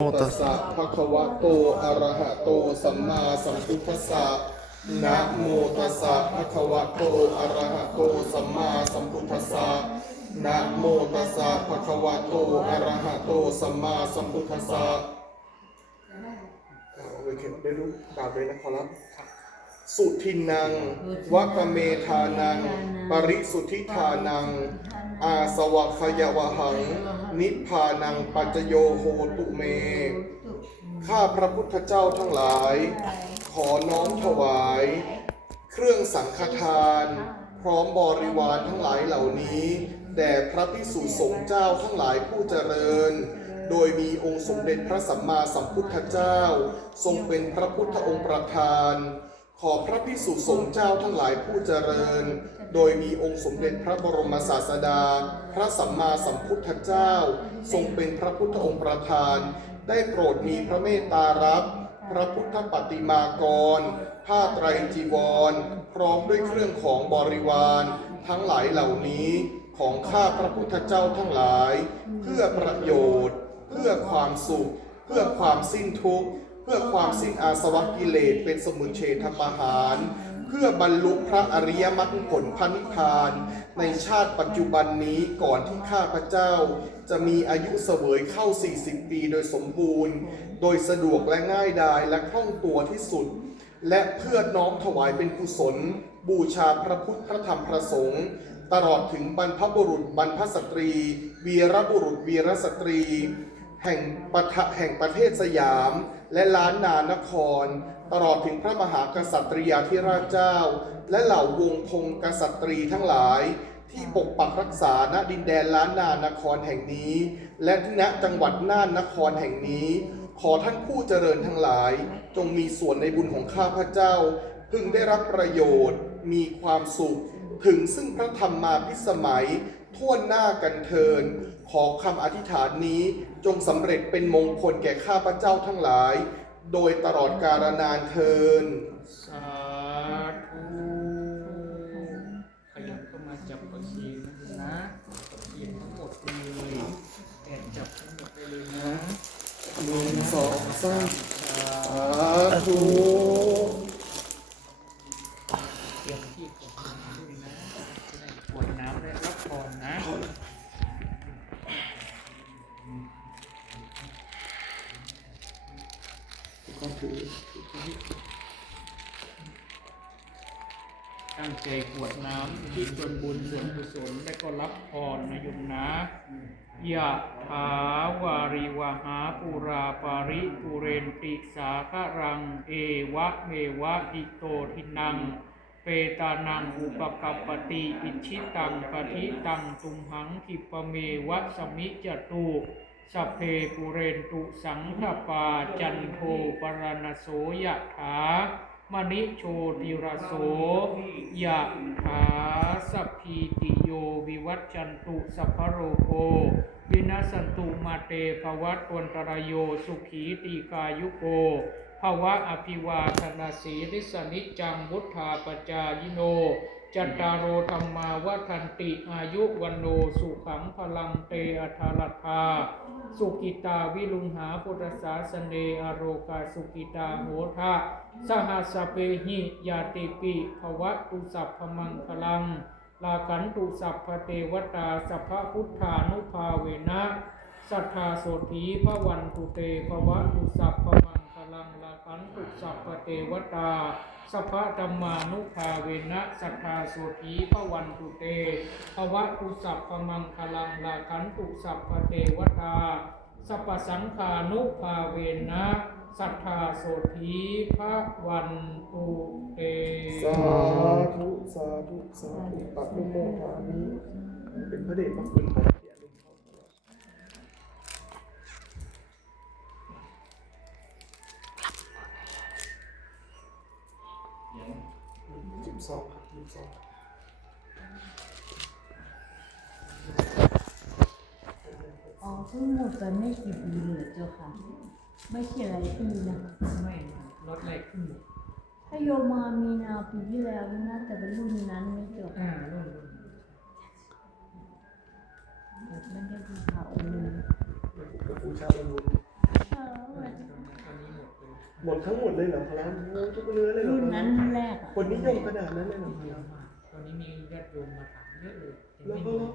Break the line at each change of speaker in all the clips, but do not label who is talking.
โมตัสสะภะคะวะโต อะระหะโต สัมมาสัมพุทธัสสะ นะโมตัสสะภะคะวะโต อะระหะโต สัมมาสัมพุทธัสสะ นะโมตัสสะภะคะวะโต อะระหะโต สัมมาสัมพุทธัสสะกล่าวเลยเข็มได้รู้กล่าวเลยนะขอรับสุทินัง วักเมธานัง ปริสุทธิธานัง อาสวะขยวหัง นิพพานังปัจโยโหตุเม ข้าพระพุทธเจ้าทั้งหลาย ขอน้อมถวาย เครื่องสังฆทาน พร้อมบริวารทั้งหลายเหล่านี้แด่พระพิสุสงฆ์เจ้าทั้งหลายผู้เจริญ โดยมีองค์สมเด็จพระสัมมาสัมพุทธเจ้า ทรงเป็นพระพุทธองค์ประธาน ขอพระพิสุสงฆ์เจ้าทั้งหลายผู้เจริญ โดยมีองค์สมเด็จพระบรมศาสดา พระสัมมาสัมพุทธเจ้า ทรงเป็นพระพุทธองค์ประธาน ได้โปรดมีพระเมตตารับ พระพุทธปฏิมากร ผ้าไตรจีวร พร้อมด้วยเครื่องของบริวาร ทั้งหลายเหล่านี้ของข้าพระพุทธเจ้าทั้งหลาย เพื่อประโยชน์ เพื่อความสุข เพื่อความสิ้นทุกข์ พื่อความสิ้นอาสวะกิเลสเป็นสมุนเฉทประหาร เพื่อบรรลุพระอริยมรรคผลพระนิพพาน ในชาติปัจจุบันนี้ก่อนที่ข้าพระเจ้า จะมีอายุเสวยเข้า 40 ปีโดยสมบูรณ์ โดยสะดวกและง่ายดายและคล่องตัวที่สุด และเพื่อน้อมถวายเป็นกุศล บูชาพระพุทธพระธรรมพระสงฆ์ตลอดถึงบรรพบุรุษบรรพสตรี วีรบุรุษวีรสตรี แห่งประทะแห่งประเทศสยาม และล้านนานคร ตลอดถึงพระมหากษัตริยาธิราชเจ้า และเหล่าวงพงกษัตรีทั้งหลาย ที่ปกปักรักษาณดินแดนล้านนานครแห่งนี้ และณจังหวัดน่านนครแห่งนี้ ขอท่านผู้เจริญทั้งหลาย จงมีส่วนในบุญของข้าพเจ้า พึงได้รับประโยชน์ มีความสุข ถึงซึ่งพระธรรมมาพิสมัย ทั่วหน้ากันเทิน ขอคำอธิษฐานนี้จงสำเร็จเป็นมงคลแก่ข้าพระเจ้าทั้งหลาย โดยตลอดกาลนานเทิน
สาธุขยับเข้ามาจับประเคียนนะประเคียนทั้งหมดเลยแอบจับทั้งหมดไปเลยนะ
หนึ่งสองสามสาธุ
ก็
ถือ
ตั้งใจกวดน้ำที่ส่วนบุญส่วนกุศลและก็รับพรนะโยมนะยะถาวาริวหาปุราปาริปุเรนติสาครัง เอวะเมวะอิโตทินัง เปตานังอุปกัปปติอิชิตังปฏิตังตุมหังคิปเมวะสมิจตุ สัพเพปุเรนตุสังฆปาจันโทปรณโสยะถามณิโชติระโสยะถาสัพพีติโยวิวัตจันตุสัพพโรโควินาสันตุมาเตภวัตวันตรยโยสุขีตีกายุโกภวะอภิวาทนาสีริสนิจังวุธาปจายโน จัตตารโอธรรมาวัฒนติอายุวันโนสุขังพลังเตอัทาลธา สุกิตาวิลุงหาพุทธศาสเนอโรกาสุกิตาโหทะสหัสเปหิยาติปิภวะตุสัพพมังคลัง ลากันตุสัพพเทวตาสัพพพุทธานุภาเวนะสัทธาโสธีพระวันตุเตภวะตุสัพพมังคลังลากันตุสัพพเทวตา สัพพะธรรมานุภาเวนะสัทธาโสธีพระวันตุเตภวะตุสัพพมังคลังลากันตุสัพพเทวตาสัพพสังฆานุภาเวนะสัทธาโสธีพระวันตุเต
สาธุ สาธุ สาธุปักนุโมทามิเป็นพระเดชพระคุณ สิบสองครับสิบสอง
อ๋อเพิ่งหมดไปไม่กี่ปีเลยเจ้าค่ะ ไม่ใช่หลายปีนะ
ไม่ลดแรกขึ้น
ถ้าโยมมามีนาปีที่แล้วน่าจะเป็นรุ่นนั้นไม่เจ้า
อ่า
ค่ะ
รุ่นรุ่น
แบบไม่ได้ดูข่าวเลย
กับผู้ชาบรรลุ
ใช่
หมดทั้งหมดเลยเหรอขอรับโอ้ทุกเนื้อเลยเหรอ
รุ่น
ขอ
นั้
รับ
นแรกอะ
คนนิยมขนาดนั้นเลยเหรอขอ
เย
รั
อะ
บ
มากตอนนี้มีญาติโยมมาถามเยอะเลยแต่
แล้ว
ไม่
ก็
มี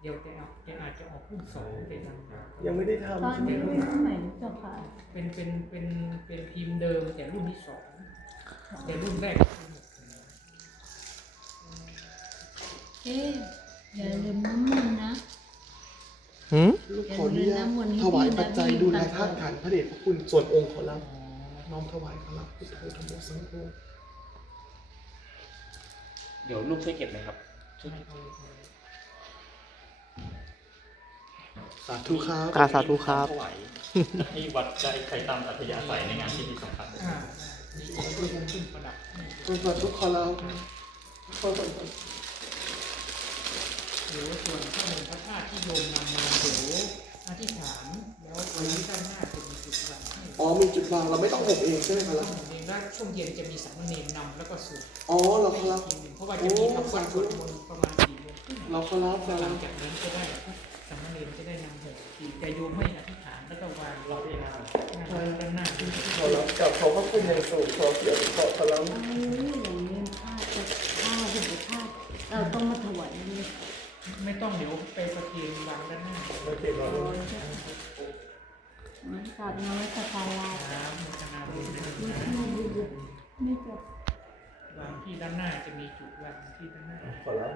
เดี๋ยวจะเอาจะอาจจะออกรุ่นสองแต่ยัง
ยังไม่ได้
ตอน
ทำใช่ไหม
นี้
ครับ
รุ่นใหม่เจ้าค่ะ
เป็นเป็นเป็นเป็นพิมพ์เดิมแต่รุ่นที่สองแต่รุ่นแรก
เอ๊ะอย่าลืมน้ำมันต์นะ
ลูกขออนุญาตถวายปัจจัยดูแลธาตุขันธ์พระเดชพระคุณส่วนองค์ขอรับ น้อมถวายขอรับพุทธธรรมสังโฆ
เดี๋ยวลูกช่วยเก็บไหมครับช่วย
สาธุครับ
กราบสาธุครับ
ถวายให้วัดได้ใครตามอัธยาศัยในงานที่มีสำคัญ
อ่านี่เป็นรุ่นขึ้นประดับ
สาธุขอรับ
หรือส่วนพระมงพระธาตุที่โยมนำมาเดี๋ยว อธิษฐานแล้ววันนี้ด้านหน้าจะมีจุดวางให้
อ๋อมีจุดวางเราไม่ต้องอบเองใช่ไหมครับ
เองและช่วงเย็นจะมีสามเณรนำแล้วก็สวด
อ๋อเรา
ให้
ขอรับ
ทีหนึงเพราะว่าจะมีทำวัดสวดมนต์ประมาณสี่โมงครึ่ง
เราขอรับขอ
หลั
รั
ง
บ
จากนั้นก็ได้สามเณรจะได้นำหกทีจะโยมให้อธิษฐานแล้วก็วางรอเวลาด้านหน้าที่
ขอรับกับเขาพระคุณอย่างสูงขอเกียรติขอขอรับ
เอาอย่างนี้ผ้าจะผ้าจะเป็นผ้าเราต้องมาถวายเลย
ไม่ต้องเดี๋ยวไปประเคนวางด้านหน้า
โอเคเรา
โอ้ยจะมันกราบนมัสการลา
ครับมุทนาบุญนะ
ไม่
ครับ
ไม่ไม่จบ
วางที่ด้านหน้าจะมีจุดวางที่ด้านหน้า
ขอรับ